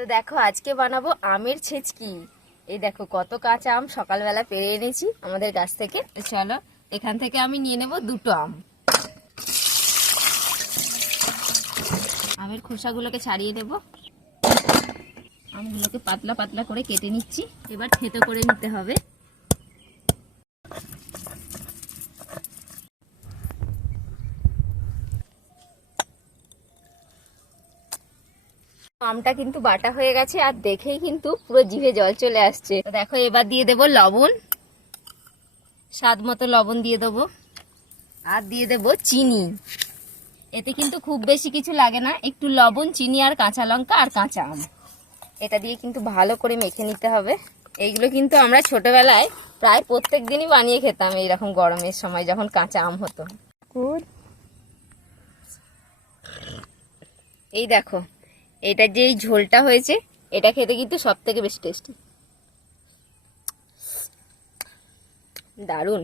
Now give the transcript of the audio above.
তো দেখো, আজকে বানাবো আমের ছেচকি। এই দেখো, কত কাঁচা আম সকালবেলা পেরে এনেছি আমাদের গাছ থেকে। চলো, এখান থেকে আমি নিয়ে নেব দুটো আম। আমের খোসাগুলোকে ছাড়িয়ে নেব। আমগুলোকে পাতলা পাতলা করে কেটে নিচ্ছি। এবার থেতো করে নিতে হবে। আমটা কিন্তু বাটা হয়ে গেছে আর দেখেই কিন্তু পুরো জিভে জল চলে আসছে। দেখো এবার দিয়ে দেব লবণ। স্বাদ মতো লবণ দিয়ে দেবো। আর দিয়ে দেব চিনি। এতে কিন্তু খুব বেশি কিছু লাগে না। একটু লবণ চিনি আর কাঁচা লঙ্কা আর কাঁচা আম। এটা দিয়ে কিন্তু ভালো করে মেখে নিতে হবে। এইগুলো কিন্তু আমরা ছোটবেলায় প্রায় প্রত্যেক দিনই বানিয়ে খেতাম এইরকম গরমের সময় যখন কাঁচা আম হতো। এই দেখো এটা যে ঝোলটা হয়েছে এটা খেতে কিন্তু সব থেকে বেশি টেস্টি দারুণ।